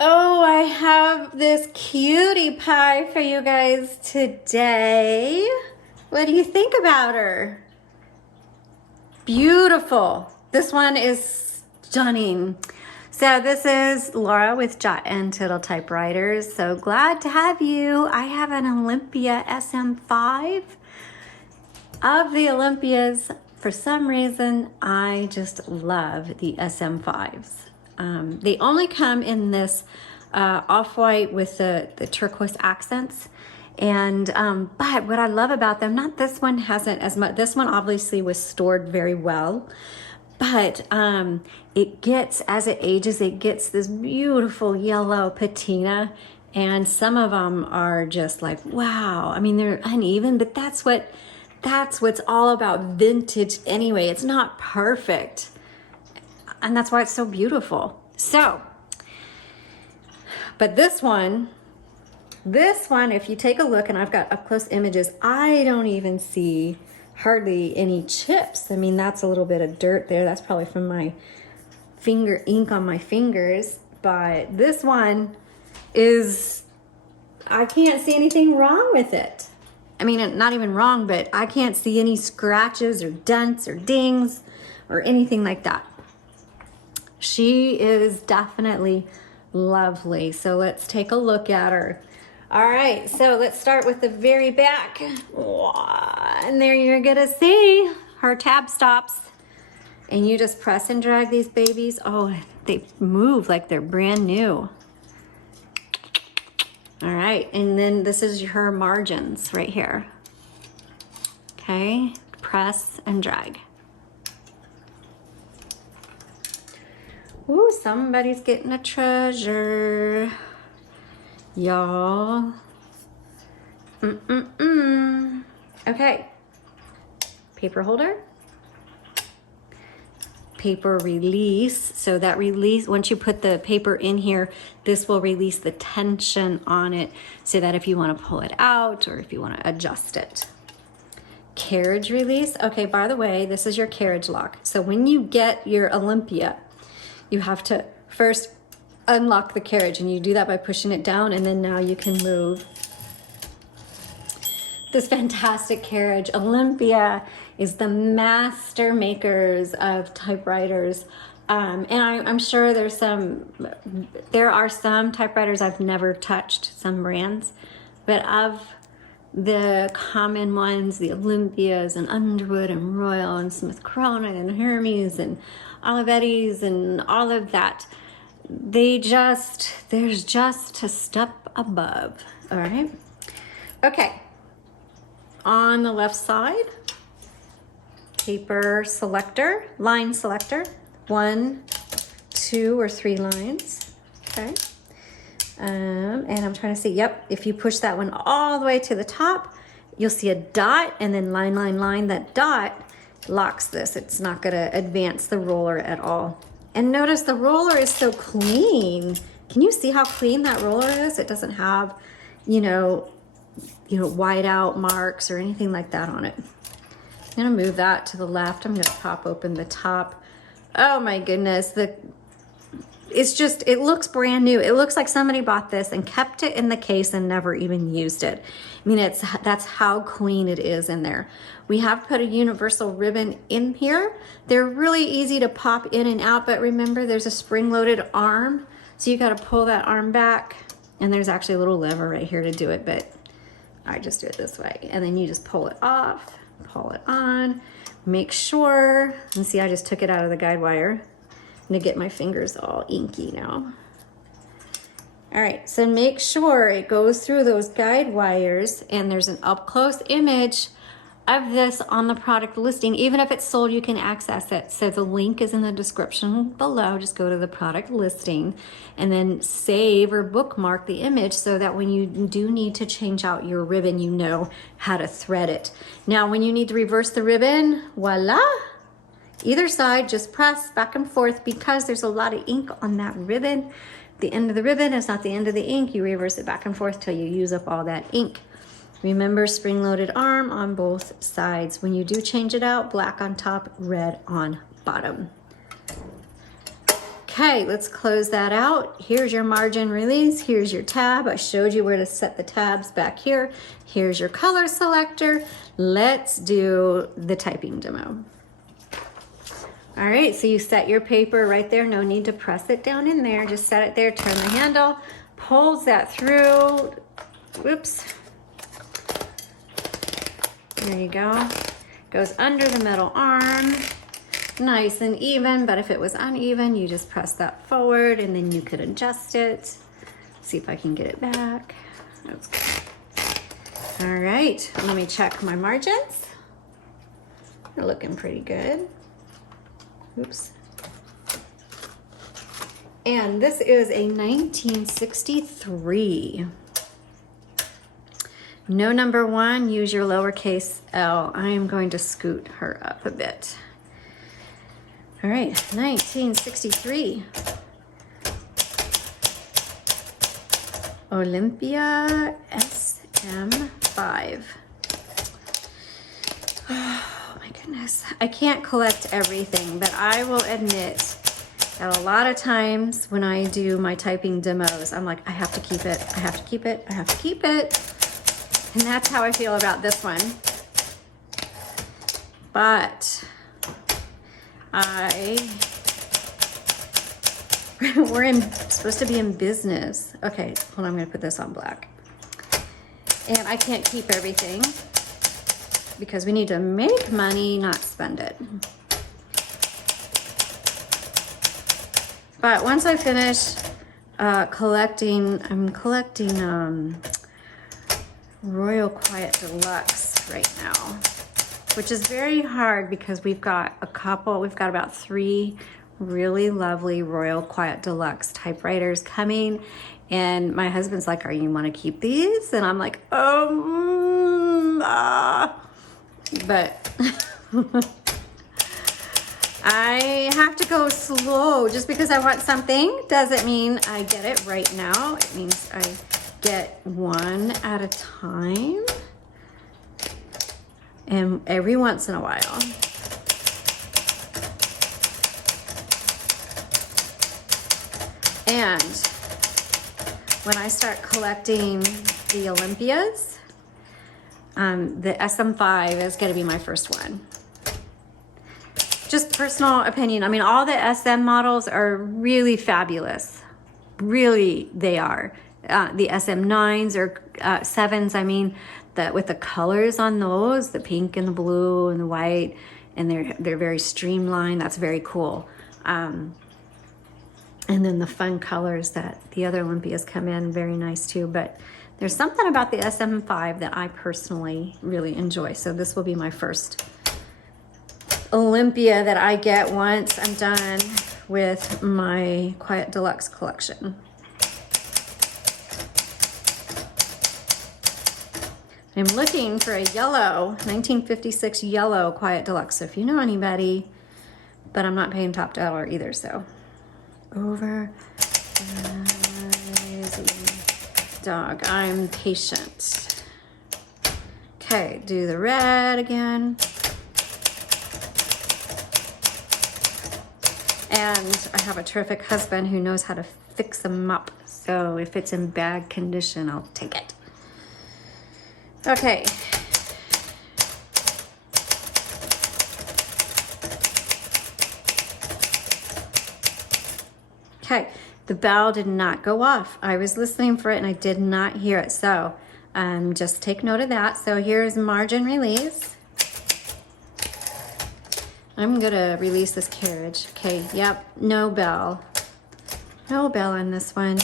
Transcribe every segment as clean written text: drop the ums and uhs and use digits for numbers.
Oh, I have this cutie pie for you guys today. What do you think about her? Beautiful. This one is stunning. So this is Laura with Jot and Tittle Typewriters. So glad to have you. I have an Olympia SM5. Of the Olympias, for some reason, I just love the SM5s. They only come in this off-white with the turquoise accents. And but what I love about them, not this one hasn't as much, this one obviously was stored very well, but it gets, as it ages, it gets this beautiful yellow patina. And some of them are just like, wow. I mean, they're uneven, but that's what's all about vintage anyway. It's not perfect. And that's why it's so beautiful. So, but this one, if you take a look, and I've got up close images, I don't even see hardly any chips. I mean, that's a little bit of dirt there. That's probably from my finger ink on my fingers. But this one is, I can't see anything wrong with it. I mean, not even wrong, but I can't see any scratches or dents or dings or anything like that. She is definitely lovely. So let's take a look at her. All right, so let's start with the very back. And there you're gonna see her tab stops. And you just press and drag these babies. Oh, they move like they're brand new. All right, and then this is her margins right here. Okay, press and drag. Ooh, somebody's getting a treasure, y'all. Okay, paper holder. Paper release. So that release, once you put the paper in here, this will release the tension on it so that if you want to pull it out or if you want to adjust it. Carriage release. Okay, by the way, this is your carriage lock. So when you get your Olympia, you have to first unlock the carriage, and you do that by pushing it down, and then now you can move this fantastic carriage. Olympia is the master makers of typewriters. And I'm sure there are some typewriters I've never touched, some brands, but of the common ones, the Olympias and Underwood and Royal and Smith Corona and Hermes and Olivetti's and all of that, there's just a step above. All right. Okay. On the left side, paper selector, line selector, 1, 2, or 3 lines. Okay. And I'm trying to see, yep, if you push that one all the way to the top, you'll see a dot, and then line, line, line. That dot locks this. It's not going to advance the roller at all. And notice the roller is so clean. Can you see how clean that roller is? It doesn't have, white out marks or anything like that on it. I'm gonna move that to the left. I'm gonna pop open the top. Oh my goodness, it looks brand new. It looks like somebody bought this and kept it in the case and never even used it. I mean, that's how clean it is in there. We have put a universal ribbon in here. They're really easy to pop in and out, but remember there's a spring-loaded arm, so you gotta pull that arm back, and there's actually a little lever right here to do it, but I just do it this way. And then you just pull it off, pull it on, make sure, and see I just took it out of the guide wire. I'm gonna get my fingers all inky now. All right, so make sure it goes through those guide wires, and there's an up close image of this on the product listing. Even if it's sold, you can access it. So the link is in the description below. Just go to the product listing and then save or bookmark the image so that when you do need to change out your ribbon, you know how to thread it. Now, when you need to reverse the ribbon, voila, either side, just press back and forth. Because there's a lot of ink on that ribbon, the end of the ribbon is not the end of the ink. You reverse it back and forth till you use up all that ink. Remember, spring-loaded arm on both sides. When you do change it out, black on top, red on bottom. Okay, let's close that out. Here's your margin release. Here's your tab. I showed you where to set the tabs back here. Here's your color selector. Let's do the typing demo. All right, so you set your paper right there. No need to press it down in there. Just set it there, turn the handle, pulls that through. Whoops. There you go. Goes under the middle arm. Nice and even, but if it was uneven, you just press that forward and then you could adjust it. See if I can get it back. That's good. All right, let me check my margins. They're looking pretty good. Oops. And this is a 1963. No number 1, use your lowercase l. I am going to scoot her up a bit. All right, 1963. Olympia SM5. Oh my goodness. I can't collect everything, but I will admit that a lot of times when I do my typing demos, I'm like, I have to keep it, I have to keep it, I have to keep it. And that's how I feel about this one. But we're supposed to be in business. Okay, hold on, I'm gonna put this on black. And I can't keep everything because we need to make money, not spend it. But once I finish collecting, I'm collecting Royal Quiet Deluxe right now, which is very hard because we've got about 3 really lovely Royal Quiet Deluxe typewriters coming. And my husband's like, are you want to keep these? And I'm like, but I have to go slow. Just because I want something doesn't mean I get it right now. It means I get one at a time. And every once in a while. And when I start collecting the Olympias, the SM5 is going to be my first one. Just personal opinion. I mean, all the SM models are really fabulous. Really, they are. The SM9s or 7s, I mean, with the colors on those, the pink and the blue and the white, and they're very streamlined. That's very cool. And then the fun colors that the other Olympias come in, very nice too. But there's something about the SM5 that I personally really enjoy. So this will be my first Olympia that I get once I'm done with my Quiet Deluxe collection. I'm looking for a yellow, 1956 yellow Quiet Deluxe. So if you know anybody, but I'm not paying top dollar either, so. Over dog, I'm patient. Okay, do the red again. And I have a terrific husband who knows how to fix them up. So if it's in bad condition, I'll take it. Okay. Okay, the bell did not go off. I was listening for it and I did not hear it. So just take note of that. So here's margin release. I'm gonna release this carriage. Okay, yep, no bell. No bell on this one.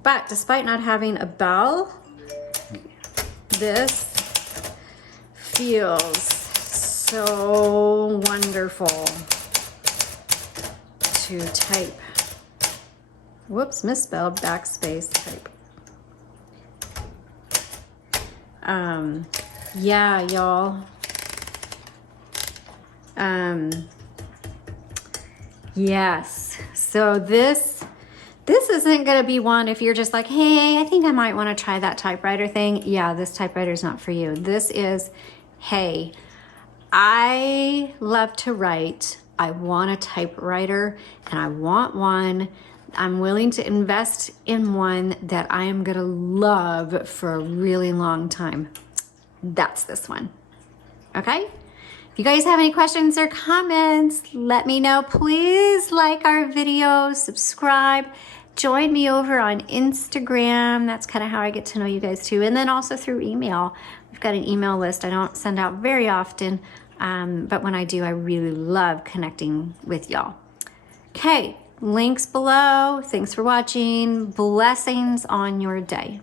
But despite not having a bell, this feels so wonderful to type. Whoops, misspelled, backspace type. Yeah, y'all. Yes. So this This isn't gonna be one if you're just like, hey, I think I might wanna try that typewriter thing. Yeah, this typewriter is not for you. This is, hey, I love to write. I want a typewriter and I want one. I'm willing to invest in one that I am gonna love for a really long time. That's this one, okay? If you guys have any questions or comments, let me know. Please like our video, subscribe, join me over on Instagram. That's kind of how I get to know you guys too. And then also through email. We've got an email list I don't send out very often, but when I do, I really love connecting with y'all. Okay, links below. Thanks for watching. Blessings on your day.